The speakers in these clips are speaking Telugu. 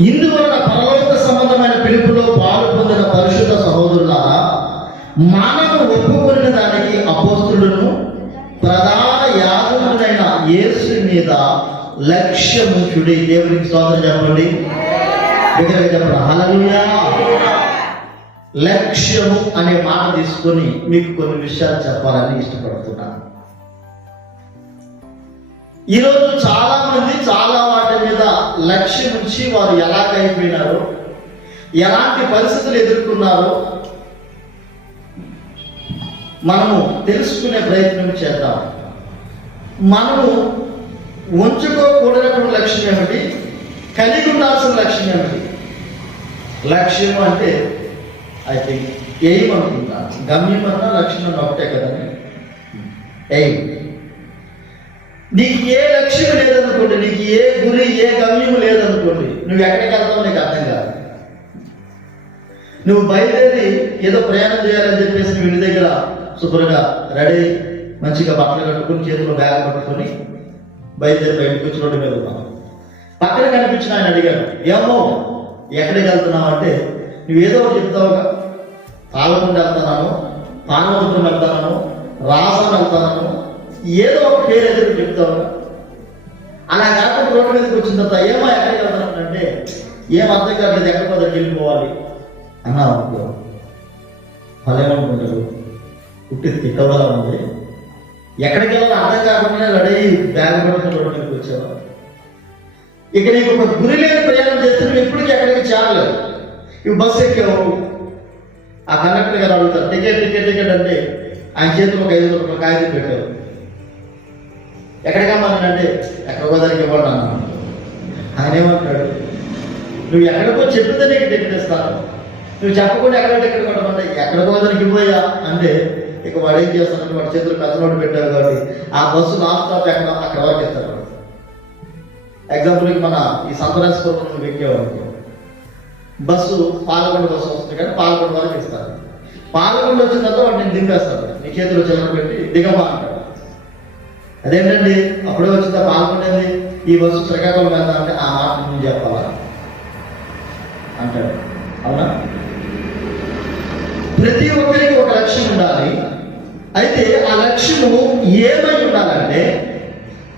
ఇందువలన పరలోక సంబంధమైన పిలుపులో పాలు పొందిన పరిశుద్ధ సహోదరులారా మనము ఒప్పుకున్న దానికి అపోస్తులను ప్రధాన యాజకుడైన యేసు మీద లక్ష్యముచుడి దేవునికి స్వాగతం చెప్పండి. దగ్గర చెప్పండి లక్ష్యము అనే మాట తీసుకొని మీకు కొన్ని విషయాలు చెప్పాలని ఇష్టపడుతున్నాను. ఈరోజు చాలా మంది చాలా వాటి మీద లక్ష్యం ఉంచి వారు ఎలాగైపోయినారో ఎలాంటి పరిస్థితులు ఎదుర్కొన్నారో మనము తెలుసుకునే ప్రయత్నం చేద్దాం. మనము ఉంచుకోకూడనటువంటి లక్ష్యం ఏమిటి? కలిగి ఉండాల్సిన లక్ష్యం ఏమిటి? లక్ష్యం అంటే ఐ థింక్ ఎయిమ్ అనుకుంటా. గమ్యం అన్నా లక్ష్యం అన్న ఒకటే కదండి. ఎయిమ్ నీకు ఏ లక్ష్యం లేదనుకోండి నీకు ఏ గురి ఏ గమ్యం లేదనుకోండి నువ్వు ఎక్కడికి వెళ్తావు నీకు అర్థం కాదు. నువ్వు బయలుదేరి ఏదో ప్రయాణం చేయాలని చెప్పేసి నువ్వు ఇంటి దగ్గర శుభ్రంగా రెడీ మంచిగా బట్టలు కట్టుకుని చేతిలో బ్యాగ్ పట్టుకొని బయలుదేరి బయటకు వచ్చి రోడ్డు మీద ఉన్నావు పక్కన కనిపించిన ఆయన అడిగాడు ఏమో ఎక్కడికి వెళ్తున్నావు? అంటే నువ్వేదో ఒకటి చెప్తావుగా. పాలకొండ వెళ్తున్నాను పానవతురం వెళ్తున్నాను రాసం వెళ్తున్నాను ఏదో ఒక పేరు ఎదురు చెప్తావుగా అలా కాకుండా రోడ్డు మీదకి వచ్చిన తర్వాత ఏమో ఎక్కడికి వెళ్తున్నాను అంటే ఏం అర్థం కావట్లేదు ఎక్కడ పోతే వెళ్ళిపోవాలి. అన్నావు అనుకో. వాళ్ళేమనుకుంటారు పుట్టి తిట్టవలా ఉంది. ఎక్కడికి వెళ్ళాలో అర్థం కాకుండా రెడీ బ్యాగ్ పడుతున్న రోడ్డు మీదకి వచ్చావు. ఇక నీకు ఒక గురి లేని ప్రయాణం చేస్తే నువ్వు ఎప్పటికీ ఎక్కడికి చేరలేదు. ఇవి బస్సు ఎక్కావు. ఆ కండక్టర్ గారు అడుగుతారు టికెట్ టికెట్ టికెట్ అంటే ఆయన చేతిలో ఒక ఐదు రూపాయల కాగితం పెట్టారు ఎక్కడికి అంటే ఎక్కడ పోదానికి ఇవ్వండి అన్నాను ఆయన ఏమంటాడు? నువ్వు ఎక్కడికో చెప్తే నీకు టికెట్ ఇస్తాను. నువ్వు చెప్పకుండా ఎక్కడ టికెట్ కొట్టమంటే ఎక్కడ పోదానికి ఇవ్వయా అంటే ఇక వాడు ఏం చేస్తానంటే వాడి చేతులు పెద్ద నోటు కాబట్టి ఆ బస్సు లాస్ట్ స్టాప్ ఎక్కడ అక్కడ వరకు ఇస్తాడు ఎగ్జాంపుల్కి మన ఈ సంతరాజపురం నువ్వు ఎక్కేవాడికి బస్సు పాలకొండ బస్సు వస్తుంది కానీ పాలకొండ వరకు ఇస్తారు పాలకొండ వచ్చిన తర్వాత వాడు నేను దింపేస్తాడు నీ చేతిలో చిల్లర పెట్టి దిగమా అంటాడు. అదేంటండి అప్పుడే వచ్చిందా పాల్గొనేది ఈ బస్సు శ్రీకాకుళం వెళ్తా అంటే ఆ మాట నువ్వు చెప్పాలా? అంటాడు. అవునా? ప్రతి ఒక్కరికి ఒక లక్ష్యం ఉండాలి. అయితే ఆ లక్ష్యము ఏమై ఉండాలంటే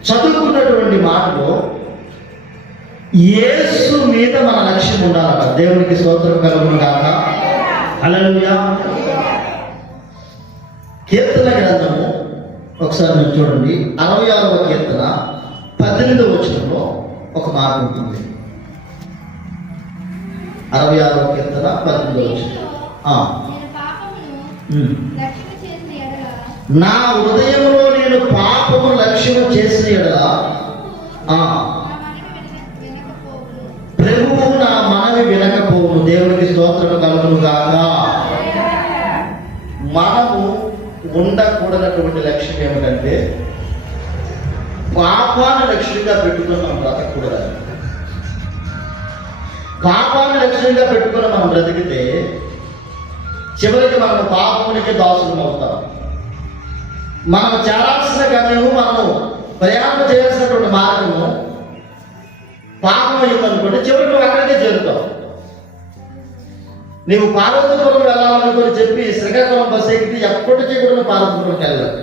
చదువుకున్నటువంటి మాటలో యేసు మీద మన లక్ష్యం ఉండాలట. దేవునికి స్తోత్రం కలుగును కాక హల్లెలూయా. కీర్తన గ్రంథము ఒకసారి మీరు చూడండి. అరవై ఆరవ కీర్తన పద్దెనిమిదవ వచనంలో ఒక మాట ఉంటుంది. అరవై ఆరవ కీర్తన పద్దెనిమిదవ వచనం. నా హృదయంలో నేను పాపము లక్ష్యం చేసిన ఎడల ఉండకూడనటువంటి లక్ష్యం ఏమిటంటే పాపాన్ని లక్ష్యంగా పెట్టుకుని మనం బ్రతకూడదు పాపాన్ని లక్ష్యంగా పెట్టుకుని మనం బ్రతికితే చివరికి మనం పాపమునికి దాసులం అవుతాం. మనం చేరాల్సిన గమ్యము మనము ప్రయాణం చేయాల్సినటువంటి మార్గము పాపం అయ్యిందనుకోండి చివరికి నువ్వు అక్కడికే చేరుతావు నీవు పార్వతీపురం వెళ్ళాలనుకుని చెప్పి శ్రీకాకుళం బస్సు ఎక్కితే ఎప్పటికీ తెలుగులో నువ్వు తెలుగు వెళ్ళాలి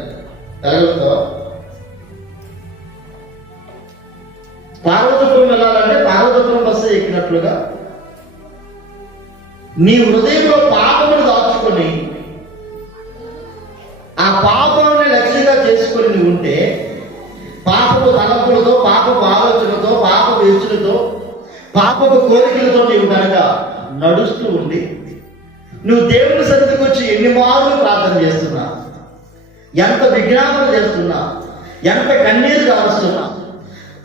పార్వతపురం వెళ్ళాలంటే పార్వతపురం బస్సు ఎక్కినట్లుగా నీ హృదయంలో పాపమును దాచుకొని ఆ పాపాన్ని లక్ష్యంగా చేసుకొని నువ్వు ఉంటే పాపపు తలపులతో పాపపు ఆలోచనతో పాపపు హెచ్చులతో పాపపు కోరికలతో నీవు కనుక నడుస్తూ ఉండి నువ్వు దేవుని సన్నిధికి వచ్చి ఎన్ని మార్లు ప్రార్థన చేస్తున్నావు? ఎంత విజ్ఞాపన చేస్తున్నా ఎంత కన్నీరు కావస్తున్నా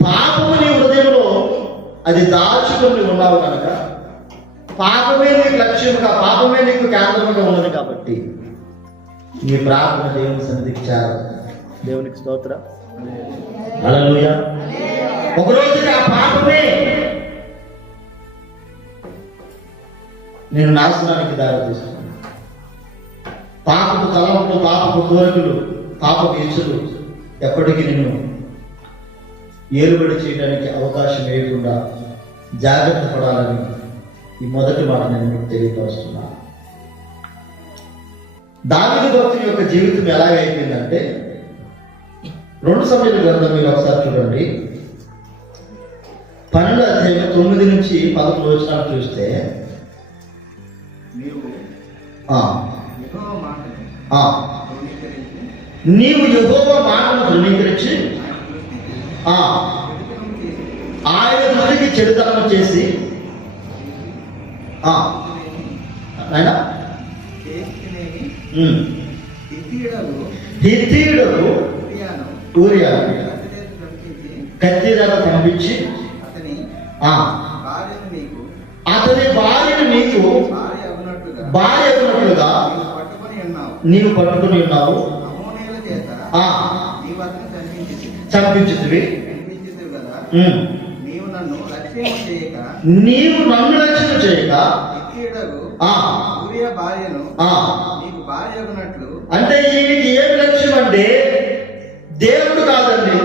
పాపము నీ హృదయంలో అది దాచుకుని ఉన్నావు కనుక పాపమే నీకు లక్ష్యముగా పాపమే నీకు కేంద్రముగా ఉన్నది కాబట్టి నీ ప్రార్థన దేవుని సంధించారు దేవునికి స్తోత్ర. ఒకరోజు ఆ పాపమే నేను నాశనానికి దారి తీస్తున్నాను పాపపు తలంపులు పాపపు కోరికలు పాపపు ఇచ్చులు ఎప్పటికీ నిన్ను ఏలుబడి చేయడానికి అవకాశం లేకుండా జాగ్రత్త పడాలని ఈ మొదటి మాట నేను మీకు తెలియపరుస్తున్నాను దావిది భక్తుని యొక్క జీవితం ఎలాగైపోయిందంటే రెండు సమయాల గ్రంథం మీరు ఒకసారి చూడండి. పన్నెండు అధ్యాయం తొమ్మిది నుంచి పదకొండు వచ్చినాలు చూస్తే నీవు నీవు యెహోవా మాటను ధృవీకరించి ఆయన దృష్టికి ఆ, చెడుతనం చేసి ఆయన ఊరియాను కత్తిరేసి పంపించి అతని భార్యను నీకు భార్య ఉన్నట్లుగా నీవు పట్టుకొని ఉన్నావు. చంపించుతువి. నీవు నన్ను లక్ష్యం చేయక నీవు నన్ను రక్షణ చేయక అంటే ఈయనకి ఏమి లక్ష్యం అంటే దేవుడు కాదండి.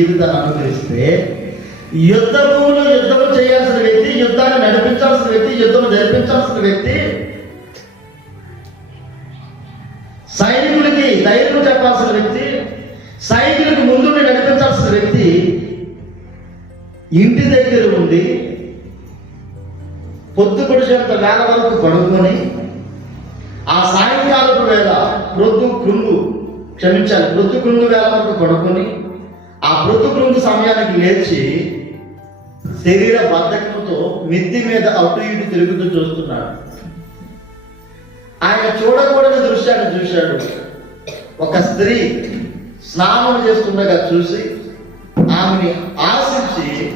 జీవితాన్ని అనుభవిస్తే యుద్ధములు యుద్ధం చేయాల్సిన వ్యక్తి యుద్ధాన్ని నడిపించాల్సిన వ్యక్తి యుద్ధం జరిపించాల్సిన వ్యక్తి సైనికులకి ధైర్యం చెప్పాల్సిన వ్యక్తి సైనికులకు ముందుండి నడిపించాల్సిన వ్యక్తి ఇంటి దగ్గర ఉండి పొద్దు పొడిచేంత వేల వరకు పడుకొని ఆ సాయంకాలపు వేళ ప్రొద్దు కృంగు క్షమించాలి ప్రొద్దు కృంగు వేల వరకు పడుకొని ఆ ప్రొద్దు సమయానికి లేచి శరీర బద్ధకంతో మిద్ది మీద అటు ఇటు తిరుగుతూ చూస్తున్నాడు. ఆయన చూడకూడని దృశ్యాన్ని చూశాడు. ఒక స్త్రీ స్నానం చేస్తుండగా చూసి ఆమెని ఆశించి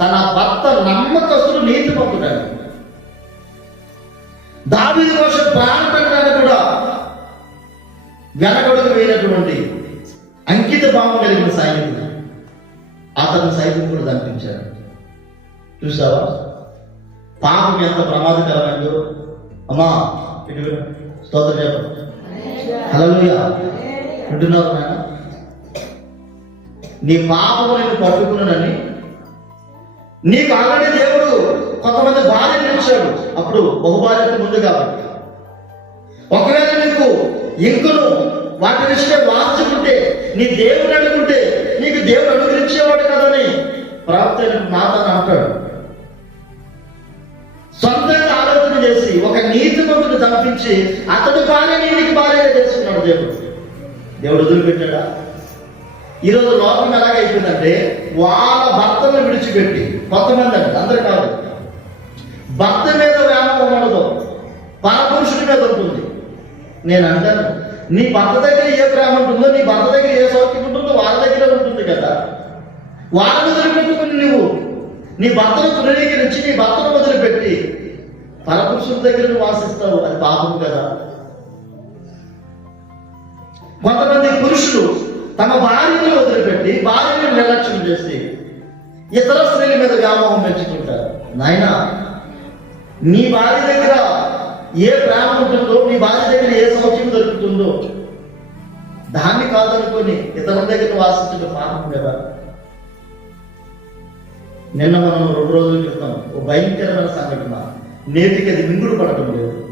తన భర్త నమ్మకస్తుడు నీతి పంపుతాడు దావీదు కోసం ప్రాణం కూడా వెనకడుగు వేయనటువంటి అంకిత భావం కలిగిన సైనికుడు అతను సైనికుడు కనిపించాడు. చూసావా? పాపం ఎంత ప్రమాదకరమైందో. అమ్మా ఇటు విను. స్తోత్రం చెప్పండి నాయన? నీ పాపము నేను పట్టుకున్నానని నీకు ఆల్రెడీ దేవుడు కొంతమంది భార్యను ఇచ్చాడు. అప్పుడు బహుభార్యకు ముందు కాబట్టి. ఒకవేళ నీకు ఇంకును వాటి విషయం వార్చుకుంటే నీ దేవుని అనుకుంటే నీకు దేవుడు అనుగ్రహించేవాడు కదని ప్రవక్త మాతను అంటాడు. సొంతంగా ఆలోచన చేసి ఒక నీతి మంతుడు తప్పించి అతడు బాగా నీటికి బాగా తెలుసుకున్నాడు దేవుడు. దేవుడు వదిలిపెట్టాడా? ఈరోజు లోకం ఎలాగైపోయిందంటే వాళ్ళ భర్తను విడిచిపెట్టి కొంతమంది అండి అందరు కాదు. భర్త మీద వ్యామోహం ఉండదు. పరపురుషుడి మీద ఉంటుంది. నేను అంటాను నీ భర్త దగ్గర ఏ ప్రేమ ఉంటుందో నీ భర్త దగ్గర ఏ సౌఖ్యం ఉంటుందో వాళ్ళ దగ్గర ఉంటుంది కదా. వాళ్ళని వదిలిపెట్టుకుని నువ్వు నీ భర్తను తృణీకరించి నీ భర్తను వదిలిపెట్టి పరపురుషుల దగ్గర నువ్వు వాసిస్తావు అది పాపం కదా. కొంతమంది పురుషులు తమ భార్యను వదిలిపెట్టి భార్యను నిర్లక్ష్యం చేసి ఇతర స్త్రీల మీద వ్యామోహం పెంచుకుంటారు. నాయన నీ భార్య దగ్గర ఏ ప్రేమ ఉంటుందో నీ భార్య దగ్గర ఏ సౌఖ్యం దొరుకుతుందో దాన్ని కాదనుకొని ఇతరుల దగ్గర వాసించడం పాపం కదా. నిన్న మనం రెండు రోజుల క్రితం ఒక భయంకరమైన సంఘటన నేటికి అది మింగుడు పడటం లేదు.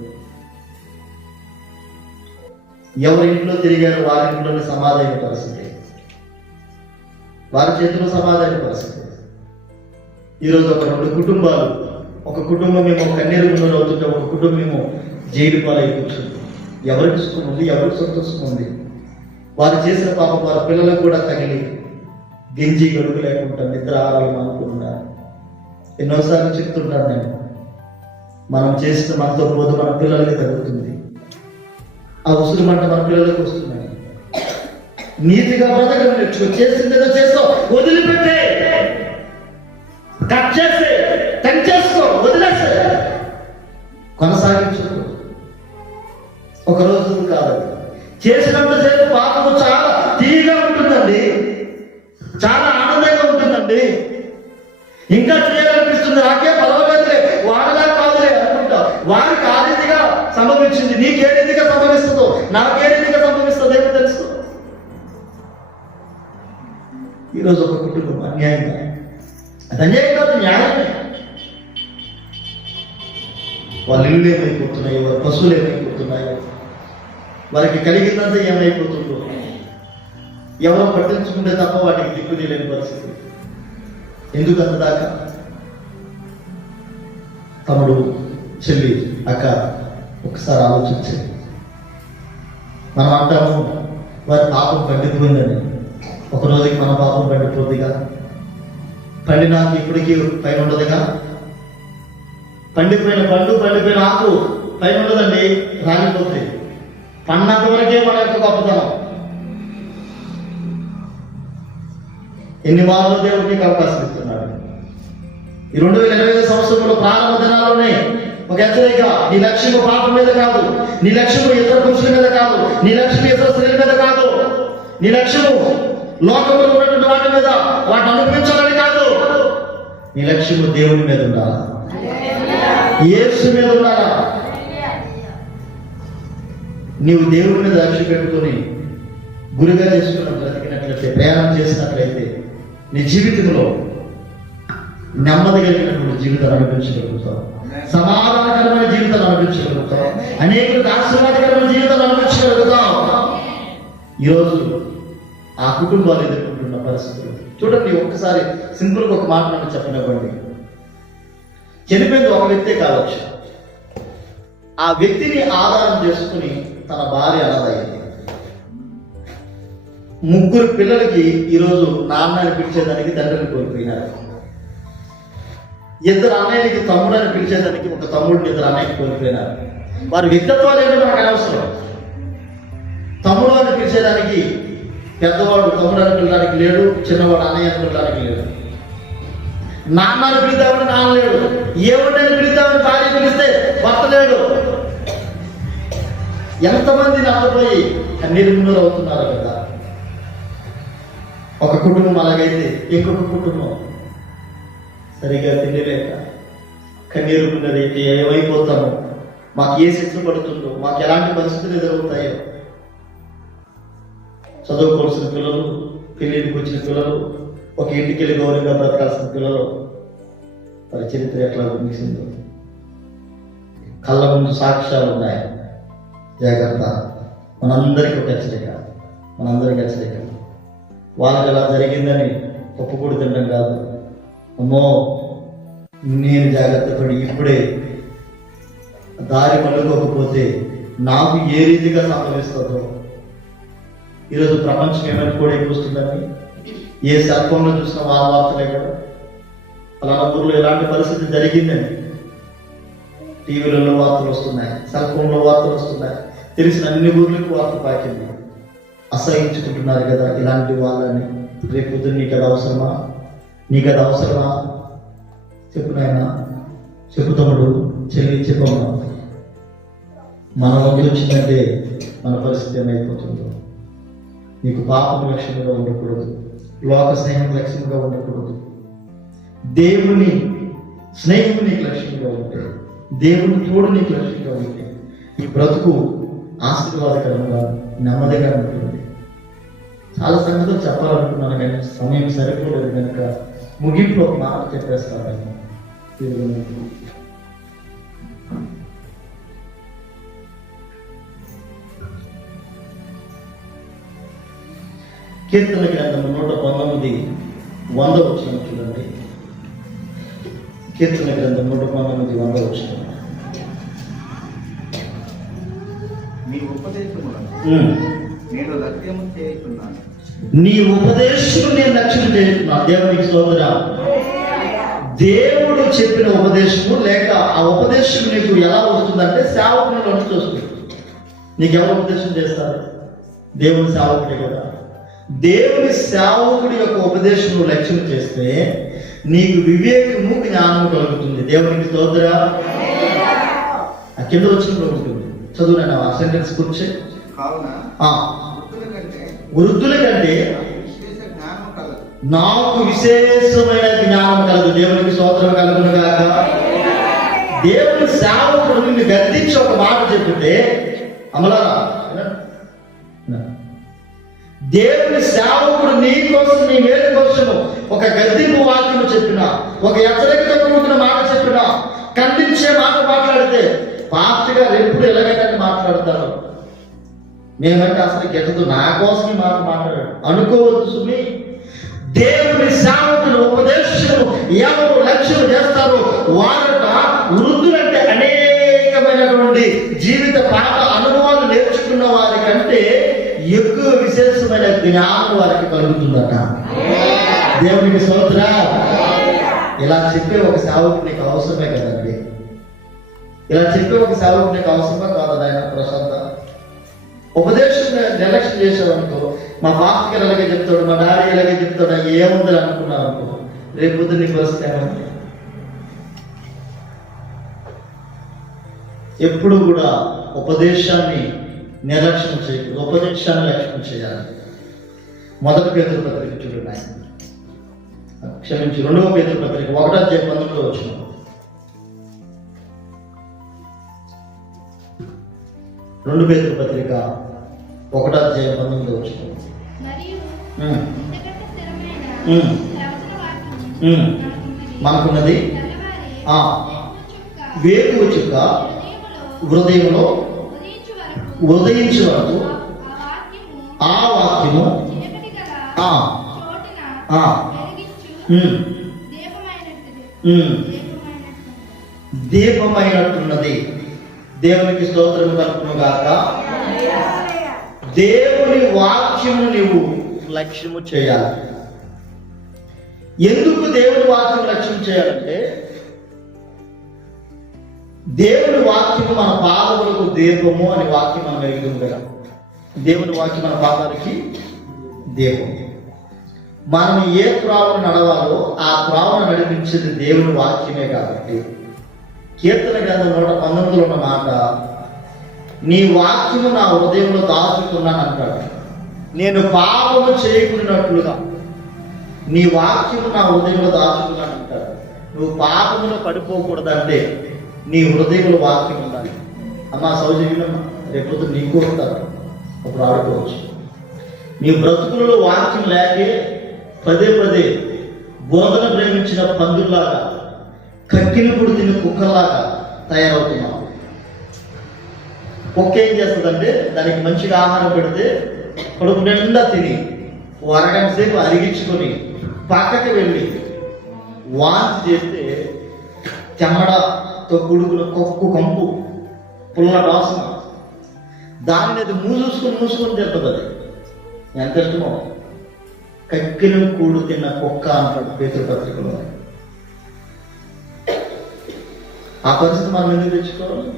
ఎవరి ఇంట్లో తిరిగారో వారి ఇంట్లోనే సమాధాన పరిస్థితి. వారి చేతిలో సమాధాన పరిస్థితి. ఈరోజు ఒక రెండు కుటుంబాలు ఒక కుటుంబం ఏమో కన్నీరు గుండెలు అవుతుంటే ఒక కుటుంబం ఏమో జైలు పాలై కూర్చుంది. ఎవరికి సుఖం ఉంది? ఎవరికి సంతోషం ఉంది? వారు చేసిన పాపం వారి పిల్లలకు కూడా తగిలి గింజి గడుగు లేకుండా నిద్ర ఆరాలు అనుకుంటా ఎన్నోసార్లు చెప్తుంటాను నేను. మనం చేసిన మనతో పోదు మన పిల్లలకి తగ్గుతుంది ఆ ఉసురు మంట మన పిల్లలకు వస్తున్నాయి నీతిగా బ్రతకడం నేర్చుకో. చేసింది ఏదో చేస్తావు. వదిలిపెట్టే. కట్ చేసే కొనసాగించదు ఒక రోజు కాదు. చేసినంతసేపు పాపము చాలా తీగా ఉంటుందండి. చాలా ఆనందంగా ఉంటుందండి. ఇంకా చేయాలనిపిస్తుంది నాకే పర్వాలేదులే వాడలా కాదులే అనుకుంటా. వారికి ఆ రీతిగా సంభవించింది. నీకే రీతిగా సంభవిస్తుందో నాకే రీతిగా సంభవిస్తుందో ఏమో తెలుసు. ఈరోజు ఒక కుటుంబం అన్యాయంగా అది అన్యాయం కాదు న్యాయం వాళ్ళ ఇల్లు ఏమైపోతున్నాయి వారి పశువులు ఏమైపోతున్నాయి వారికి కలిగిందంతా ఏమైపోతుందో ఎవరో పట్టించుకుంటే తప్ప వాటికి దిక్కు లేని పరిస్థితి. ఎందుకు అంత దాకా తమ్ముడు చెల్లి అక్క ఒకసారి ఆలోచించే. మనం అంటాము వారి పాపం పండిపోయిందని. ఒక రోజుకి మన పాపం పండిపోతుందిగా పండినాక ఇప్పటికీ పైన ఉండదుగా? పండిపోయిన పండు పండిపోయిన ఆకు పైన ఉండదండి రాలిపోతాయి. పన్నంత వరకే మన యొక్క గొప్పతనం. ఎన్ని వారాలు దేవుడు నీకు అవకాశం ఇస్తున్నాడు. ఈ రెండు వేల ఇరవై ఐదు సంవత్సరంలో ప్రారంభ దినాల్లోనే ఒక హెచ్చరిక నీ లక్ష్యము పాపం మీద కాదు నీ లక్ష్యము ఇతర పురుషుల మీద కాదు నీ లక్ష్యం ఇతర స్త్రీల మీద కాదు. నీ లక్ష్యము లోకంలో ఉన్నటువంటి వాటి మీద వాటిని అనుభవించాలని కాదు. నీ లక్ష్యము దేవుని మీద ఉండాలి? యేసు మీద ఉండాలా నీవు దేవుని మీద లక్ష్య పెట్టుకొని గురిగా చేసుకున్న బ్రతికినట్లయితే ప్రయాణం చేసినట్లయితే నీ జీవితంలో నెమ్మది కలిగినటువంటి జీవితం అనుభవించగలుగుతావు. సమాధానకరమైన జీవితం అనుభవించగలుగుతావు. అనేక ఆశీర్వాదకరమైన జీవితం అనుభవించగలుగుతావు. ఈరోజు ఆ కుటుంబాలు ఎదుర్కొంటున్న పరిస్థితులు. చూడండి ఒక్కసారి సింపుల్గా ఒక మాట నాకు చెప్పనివ్వండి. చనిపోయింది ఒక వ్యక్తే కావచ్చు. ఆ వ్యక్తిని ఆధారం చేసుకుని తన భార్య అనాథయ్యింది ముగ్గురు పిల్లలకి ఈరోజు నాన్న అనిపించేదానికి తండ్రిని కోల్పోయినారు. ఇద్దరు అన్నయ్యకి తమ్ముడు అని పిలిచేదానికి ఒక తమ్ముడిని ఇద్దరు అన్నయ్యకి కోల్పోయినారు. వారి వ్యక్తిత్వాలు ఏంటో మనకు అనవసరం. తమ్ముడు అని పిలిచేదానికి పెద్దవాడు తమ్ముడు అని పిలడానికి లేడు చిన్నవాడు అన్నయ్య అని పిలడానికి లేడు. నాన్నని పిలుద్దామని నాన్న లేడు. ఏముండి పిలుద్దామని భార్య పిలిస్తే భర్త లేడు. ఎంతమంది నష్టపోయి కన్నీరు అవుతున్నారు కదా. ఒక కుటుంబం అలాగైతే ఇంకొక కుటుంబం సరిగా తినలేక కన్నీరు ఉన్నదైతే ఏమైపోతామో మాకు ఏ శిక్ష పడుతుందో మాకు ఎలాంటి పరిస్థితులు ఎదురవుతాయో. చదువుకోవాల్సిన పిల్లలు పెళ్ళిళ్ళకి వచ్చిన పిల్లలు ఒక ఇంటికి వెళ్ళి గౌరవంగా బ్రతకాల్సిన పిల్లలు వారి చరిత్ర ఎట్లా ముగిసిందో కళ్ళ ముందు సాక్ష్యాలు ఉన్నాయి. జాగ్రత్త. మనందరికీ ఒక హెచ్చరిక. మనందరికీ హెచ్చరిక. వాళ్ళకి ఎలా జరిగిందని ఒప్పుకూడి తినడం కాదు. అమ్మో నేను జాగ్రత్త పడి ఇప్పుడే దారి మళ్ళుకోకపోతే నాకు ఏ రీతిగా సంభవిస్తుందో ఈరోజు ప్రపంచం ఏమైనా కూడా ఎక్కువస్తుందని ఏ సెల్ చూసిన వాళ్ళ వార్తలే కదా? అలాంటి ఊర్లో ఎలాంటి పరిస్థితి జరిగిందని? టీవీలలో వార్తలు వస్తున్నాయి సెల్ఫోన్లో వార్తలు వస్తున్నాయి. తెలిసిన అన్ని ఊర్లకు వార్త పాకింది. అసహించుకుంటున్నారు కదా ఇలాంటి వాళ్ళని? రేపు నీకు అది అవసరమా? నీకు అది అవసరమా? చెప్పు నాయన. చెప్పు తమ్ముడు. చెల్లి చెప్పమ్మా మన వంతు వచ్చిందంటే మన పరిస్థితి ఏమైపోతుందో. నీకు పాపం లక్ష్యంగా ఉండకూడదు. లోక స్నేహం లక్ష్యంగా ఉండకూడదు. దేవుని స్నేహం నీకు లక్ష్యంగా ఉంటే దేవుని తోడు నీకు లక్ష్యంగా ఉంటే ఈ బ్రతుకు ఆశీర్వాదకరంగా నెమ్మదిగా ఉంటుంది. చాలా సంగతులు చెప్పాలనుకున్నాను కానీ సమయం సరిపోలేదు కనుక ముగింపు ఒక మాట చెప్పేస్తాను. కీర్తన గ్రంథము నూట పంతొమ్మిది వంద వచ్చిన చూడండి. కీర్తన గ్రంథం నూట పంతొమ్మిది వంద వచ్చిన నీ నేను చేయుచున్నాను. నీ ఉపదేశం నేను లక్ష్యం చేస్తున్నా దేవునికి సోదరా దేవుడు చెప్పిన ఉపదేశము లేక ఆ ఉపదేశం నీకు ఎలా వస్తుందంటే సేవకుని నుంచి వస్తుంది నీకు ఎవరు ఉపదేశం చేస్తారు? దేవుని సేవకుడే కదా. దేవుని సేవకుడి యొక్క ఉపదేశం నువ్వు లక్ష్యం చేస్తే నీకు వివేకము జ్ఞానము కలుగుతుంది. దేవునికి స్తోత్ర. ఆ కింద వచ్చినప్పుడు ఉంటుంది. చదువు నేను ఆ సెంటెన్స్ కూర్చే వృద్ధుల కంటే నాకు జ్ఞానం విశేషమైన జ్ఞానం కలదు. దేవునికి స్తోత్రం కలుగును గాక. దేవుని సేవకుడు నిన్ను గద్దించి ఒక మాట చెప్తే అమలారా. దేవుని సేవకుడు నీ కోసం నీ మేలు కోసము ఒక గద్దింపు వాక్యం చెప్పిన ఒక హెచ్చరికతో కూడిన మాట చెప్పిన ఖండించే మాట మాట్లాడితే పార్టీగా ఎప్పుడు ఎలాగైనా మాట్లాడతారు. మేమంటే అసలు గెట్టదు నా కోసం మాట మాట్లాడాడు. అనుకోవచ్చు సుమి. దేవుని సేవకులు ఉపదేశము ఎవరు లక్ష్యం చేస్తారు వారట వృద్ధులంటే అనేకమైనటువంటి జీవిత పాఠ అనుభవాలు నేర్చుకున్న వారి కంటే విశేషమైన జ్ఞానం వారికి కలుగుతుందట. దేవునికి స్తోత్ర. ఇలా చెప్పే ఒక సేవకు నీకు అవసరమే కదండి. ఇలా చెప్పే ఒక సేవకు నీకు అవసరమే కాదు ఆయన ప్రశాంత? ఉపదేశం నిర్లక్ష్యం చేసావనుకో మా పాస్టర్ గారు అలాగే చెప్తాడు మా డాడీ అలాగే చెప్తాడు ఏముంది అనుకున్నావు అనుకో రేపు పొద్దున్న నీ పరిస్థితి ఏమంది ఎప్పుడు కూడా ఉపదేశాన్ని నిర్లక్ష్యం చేయకూడదు ఉపదేశాన్ని లక్ష్యం చేయాలి. మొదటి పేదల పత్రిక చూడండి ఆయన క్షమించి రెండవ పేదల పత్రిక ఒకటో అధ్యాయ పంతొమ్మిదిలో వచ్చిన రెండు పేదల పత్రిక ఒకటో అధ్యాయ పంతొమ్మిదిలో వచ్చిన. మనకున్నది. వేకువ చుక్క హృదయంలో ఉదయించు వరకు ఉదయించే వరకు ఆ- వాక్యము ఆ. ఆ. దీపమైనట్టున్నది. దేవునికి స్తోత్రం కలుపును గాక. దేవుని వాక్యము నీవు లక్ష్యము చేయాలి. ఎందుకు దేవుని వాక్యం లక్ష్యం చేయాలంటే దేవుని వాక్యము మన పాదములకు దీపము అనే వాక్యం మనం ఎరుగుతుంది కదా. దేవుని వాక్యం మన పాదాలకి దీపం. మనం ఏ త్రావను నడవాలో ఆ త్రావను నడిపించేది దేవుని వాక్యమే కాబట్టి. కీర్తన గ్రంథం నూట పంతొమ్మిదిలో ఉన్న మాట నీ వాక్యము నా హృదయంలో దాచుకున్నాను అంటాడు. నేను పాపము చేయకున్నట్లుగా నీ వాక్యము నా హృదయంలో దాచుకున్నాను అంటాడు. నువ్వు పాపములో పడిపోకూడదంటే నీ హృదయంలో వాక్యం ఉండాలి. అమ్మా సౌజన్యం రేపు నీకు వస్తారు అప్పుడు ఆడుకోవచ్చు. నీ బ్రతుకులలో వాక్యం లేకే పదే పదే బోధన ప్రేమించిన పందుల్లాగా కక్కినప్పుడు కూడా తిని కుక్కలాగా తయారవుతున్నావు. కుక్క ఏం చేస్తుందంటే దానికి మంచిగా ఆహారం పెడితే కడుపు నిండా తిని అరగంట సేపు అరిగించుకొని పక్కకి వెళ్ళి వాంతి చేస్తే చెమడ కూడుకున్న కొక్కు కంపు. పుల్ల రాసిన దానిని అది మూసేసుకొని మూసుకొని తింటుంది. అది ఎంత ఇష్టమో. కక్కిన కూడు తిన్న కుక్క అంటాడు పేతుల ఆ పరిస్థితి మనం ఎందుకు తెచ్చుకోవాలి?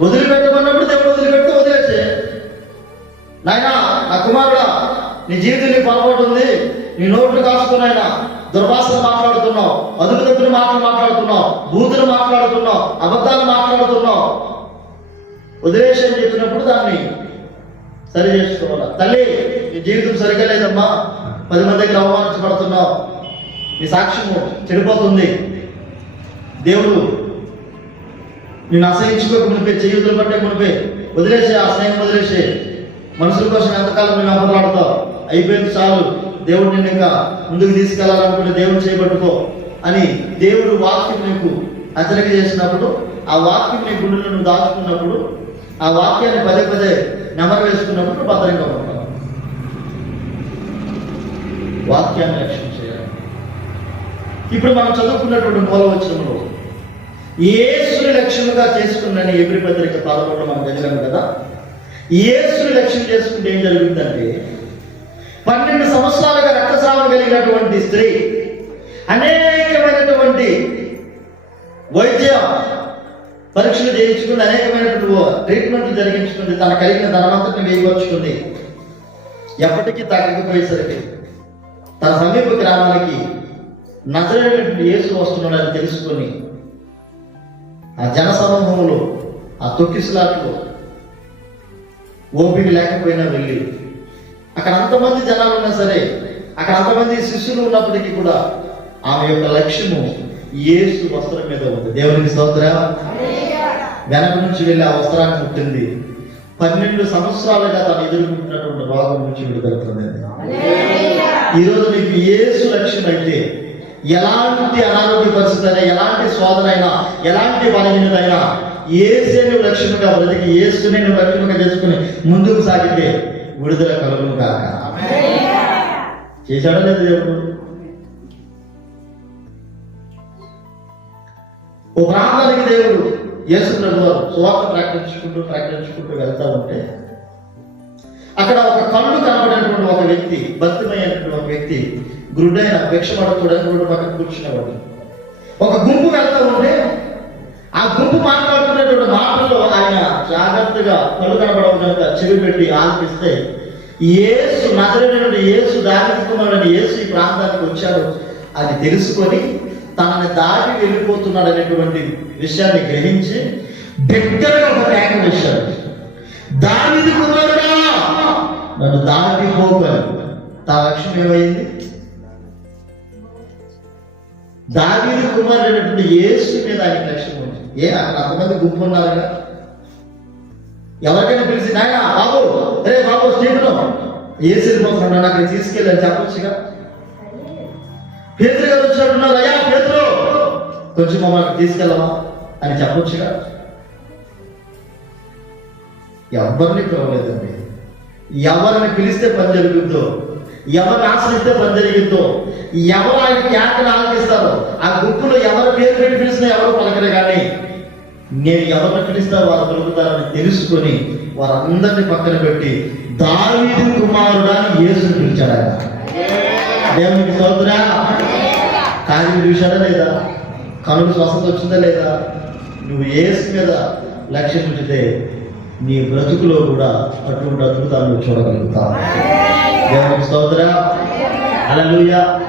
వదిలిపెట్టమన్నప్పుడు దేవుడు వదిలిపెట్టు వదిలేసే. నాయనా నా కుమారుడా నీ జీవితం నీకు పొరపాటు ఉంది. నీ నోట్లు కాసుకున్నాయన దుర్భాషలు మాట్లాడుతున్నావు అదుపు తప్పులు మాటలు మాట్లాడుతున్నావు బూతులు మాట్లాడుతున్నావు అబద్ధాలు మాట్లాడుతున్నావు. వదిలేసని చెప్పినప్పుడు దాన్ని సరి చేసుకోవాలి? తల్లి నీ జీవితం సరిగా లేదమ్మా. పది మంది దగ్గర అవమానించబడుతున్నావు. నీ సాక్ష్యము చెడిపోతుంది. దేవుడు నేను అసహించుకోక మునిపే చేయుతులు పట్టే మునిపే వదిలేసే ఆ స్నేహం వదిలేసే మనుషుల కోసం ఎంతకాలం నేను అమర్లాడుతావు అయిపోయింది చాలు. దేవుడు నిన్ను ఇంకా ముందుకు తీసుకెళ్ళాలనుకుంటే దేవుడు చేయబట్టుకో అని దేవుడు వాక్యం నీకు హెచ్చరిక చేసినప్పుడు ఆ వాక్యం నీ గుండెలో నువ్వు దాచుకున్నప్పుడు ఆ వాక్యాన్ని పదే పదే నెమరు వేసుకున్నప్పుడు భద్రంగా ఉంటావు వాక్యాన్ని లక్ష్యం చేయాలి. ఇప్పుడు మనం చదువుకున్నటువంటి మూలవచనంలో ఏసుని లక్ష్యంగా లక్ష్యముగా చేసుకున్నని ఎబ్రి పత్రిక పదకొండు మనం చదివాము కదా? ఏసుని లక్ష్యం చేసుకుంటే ఏం జరుగుతుందంటే పన్నెండు సంవత్సరాలుగా రక్తస్రావం కలిగినటువంటి స్త్రీ అనేకమైనటువంటి వైద్య పరీక్షలు చేయించుకుని అనేకమైనటువంటి ట్రీట్మెంట్లు జరిగించుకుంది తన కలిగిన ధనవంతుని వేయవచ్చుకుంది ఎప్పటికీ తగ్గకపోయేసరికి తన సమీప గ్రామానికి నజరేటువంటి యేసు వస్తున్నాడని తెలుసుకొని ఆ జన సమూహంలో ఆ తొక్కిసలాట్లో ఓపిక లేకపోయినా వెళ్ళి అక్కడ అంతమంది జనాలు ఉన్నా సరే అక్కడ అంతమంది శిష్యులు ఉన్నప్పటికీ కూడా ఆమె యొక్క లక్ష్యము యేసు వస్త్రం మీద ఉంది దేవునికి స్తోత్ర. వెనక నుంచి వెళ్ళి ఆ వస్త్రాన్ని పుట్టింది పన్నెండు సంవత్సరాలుగా తను ఎదుర్కొంటున్నటువంటి రోగం నుంచి విడుదల ఈరోజు ఈ రోజు నీకు ఏసు లక్ష్యం అయితే ఎలాంటి అనారోగ్య పరిస్థితి అయినా ఎలాంటి శోధన అయినా ఎలాంటి బలహీనతైనా ఏసే నువ్వు లక్ష్యంగా బ్రతికి ఏసుకునే నువ్వు లక్ష్యంగా చేసుకుని ముందుకు సాగితే విడుదల కలుగును కాక చేశాడా లేదు దేవుడు? ఓ ప్రాంతానికి దేవుడు యేసు ప్రభు వారు సువార్త ప్రకటించుకుంటూ ప్రకటించుకుంటూ వెళ్తా ఉంటే అక్కడ ఒక కళ్ళు కనబడినటువంటి ఒక వ్యక్తి భక్తిమైనటువంటి ఒక వ్యక్తి గురుడైన భిక్ష పడకూడని పక్కన కూర్చునేవాడు. ఒక గుంపు వెళ్తా ఉంటే ఆ గుంపు మాట్లాడుతున్నటువంటి మాటల్లో ఆయన జాగ్రత్తగా కళ్ళు కనబడవు కనుక చెవి పెట్టి ఆలపిస్తే ఏసు నగరైనటువంటి ఏసు దారి ఏసు ఈ ప్రాంతానికి వచ్చాడు. అది తెలుసుకొని తనని దాటి వెళ్ళిపోతున్నాడు అనేటువంటి విషయాన్ని గ్రహించి దగ్గరగా ఒక కేక వేశాడు దానిది కుమారుడా నన్ను దాటి పోపాను తా లక్ష్యం ఏమైంది? దావీదు కుమారుడైనటువంటి యేసు మీద ఆయన లక్ష్యం ఉంది. ఏ అంతమంది గుంపు ఉన్నారు కదా ఎవరికైనా పిలిచి నాయన బాబు రే బాబు స్టీఫ్ను ఏ సినిమా వెళ్ళిపోతున్నాడు అక్కడ తీసుకెళ్ళి చెప్పొచ్చుగా. పేతులు గారు వచ్చినట్టున్నారు అయ్యా పేతులు కొంచెం మమ్మల్ని తీసుకెళ్ళమా? అని చెప్పొచ్చుగా. ఎవరిని పిలవలేదండి. ఎవరిని పిలిస్తే పని జరుగుద్దో ఎవరు ఆశ్రయిస్తే పని జరిగిందో ఎవరు ఆయన కేకలు ఆలకిస్తారో ఆ గుంపులో ఎవరు పేరు పెట్టి పిలిచినా ఎవరు పలకరు కానీ నేను ఎవరిని పిలిస్తే వారు పలుకుతారని తెలుసుకొని వారందరిని పక్కన పెట్టి దావీదు కుమారుడా యేసుని పిలిచాడు ఆయన. దేవునికి సోదరా కార్యం చూశాడా లేదా? కనులు స్వస్థత వచ్చిందా లేదా? నువ్వు ఏసు మీద లక్ష్యం ఉంచితే నీ బ్రతుకులో కూడా అటువంటి అద్భుతాలను చూడగలుగుతావు. దేవునికి స్తోత్ర. హల్లెలూయా.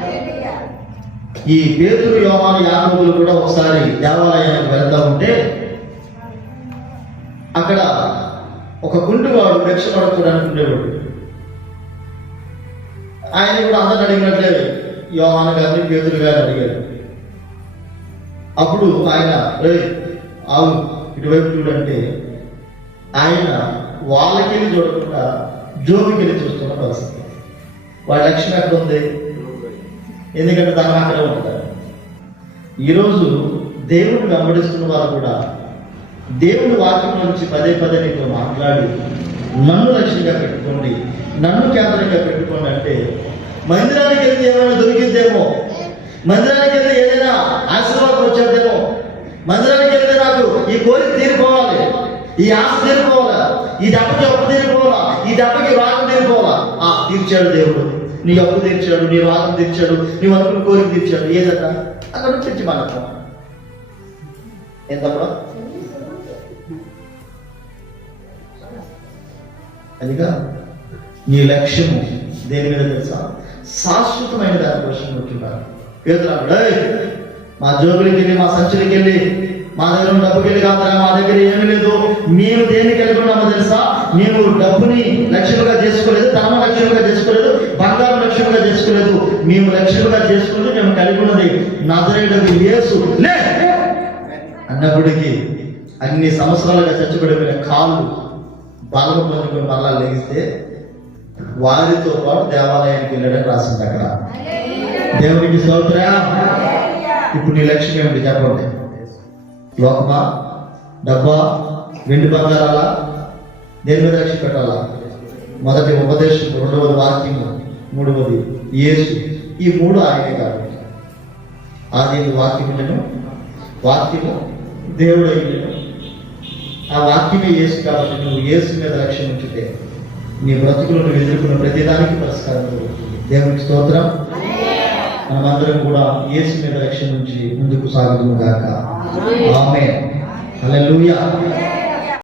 ఈ పేతురు యోమాన యాకోబులు కూడా ఒకసారి దేవాలయానికి వెళ్తా ఉంటే అక్కడ ఒక గుండువాడు భిక్ష పడుకోవడానికి ఉండేవాడు. ఆయన కూడా అందరిని అడిగినట్లే యోమాన గారిని పేతురు గారిని అడిగాడు. అప్పుడు ఆయన రే ఆవు ఇటువైపు చూడంటే ఆయన వాళ్ళకెళ్ళి చూడకుండా జోబికెళ్ళి చూస్తున్న పరిస్థితి. వాడి లక్ష్యం ఎక్కడ ఉంది? ఎందుకంటే తన అక్కడే ఉంటారు ఈరోజు దేవుడిని వెంబడిస్తున్న వారు కూడా దేవుడు వాక్యం నుంచి పదే పదే నీతో మాట్లాడి నన్ను లక్ష్యంగా పెట్టుకోండి నన్ను కేంద్రంగా పెట్టుకోండి అంటే మందిరానికి వెళ్తే ఏమైనా దొరికిందేమో మందిరానికి వెళ్తే ఏదైనా ఆశీర్వాదం వచ్చేదేమో మందిరానికి వెళ్తే నాకు ఈ కోరిక తీరిపోవాలి. ఈ ఆశ తీరిపోవాలా? ఈ దెబ్బకి అప్పు తీరిపోవాలా? ఈ దెబ్బకి రాగం తీరిపోవాలా? తీర్చాడు దేవుడు. నీ అప్పు తీర్చాడు నీ వాదం తీర్చాడు నీ అనుకున్న కోరిక తీర్చాడు. ఏదట అక్కడ నుంచి తెచ్చి మనకు ఎంత అదిగా నీ లక్ష్యము దేని మీద తెలుసా? శాశ్వతమైన దాని కోసం ఉంటున్నారు పేదరాడు మా జోబులకి వెళ్ళి మా సంచులకి వెళ్ళి మా దగ్గర డబ్బుకి వెళ్ళి కాదా మా దగ్గర ఏమీ లేదు. మేము దేన్ని కలిగి ఉన్నామో తెలుసా? మేము డబ్బుని లక్ష్యంగా చేసుకోలేదు ధర్మ లక్ష్యంగా చేసుకోలేదు బంగారం లక్ష్యంగా చేసుకోలేదు. మేము లక్ష్యంగా చేసుకుంటూ మేము కలిగి ఉన్నది నజరేయుడు యేసు. లే! అన్నప్పటికీ అన్ని సంవత్సరాలుగా చచ్చిపడిపోయిన కాళ్ళు బలం పొందుకొని మళ్ళా లెగిస్తే వారితో పాటు దేవాలయానికి వెళ్ళడం రాసింది అక్కడ. దేవునికి స్తోత్ర. ఇప్పుడు నీ లక్ష్యం ఏమిటి చెప్పండి. లోకమా డబ్బా వెండి బంగారాలా దేని మీద పెట్టాలా? మొదటి ఉపదేశం రెండవది వాక్యం మూడవది యేసు. ఈ మూడు ఆయనే కాబట్టి ఆది వాక్యములను వాక్యము దేవుడు ఆ వాక్యమే యేసు కాబట్టి నువ్వు యేసు మీద లక్ష్యం ఉంచితే నీ బ్రతుకులు నువ్వు ఎదుర్కొన్న ప్రతిదానికి పరిష్కారం దొరుకుతుంది. దేవునికి స్తోత్రం. మనమందరం కూడా యేసు మీద లక్ష్యం నుంచి ముందుకు సాగుతుంది కాక ఆమె హల్లెలూయా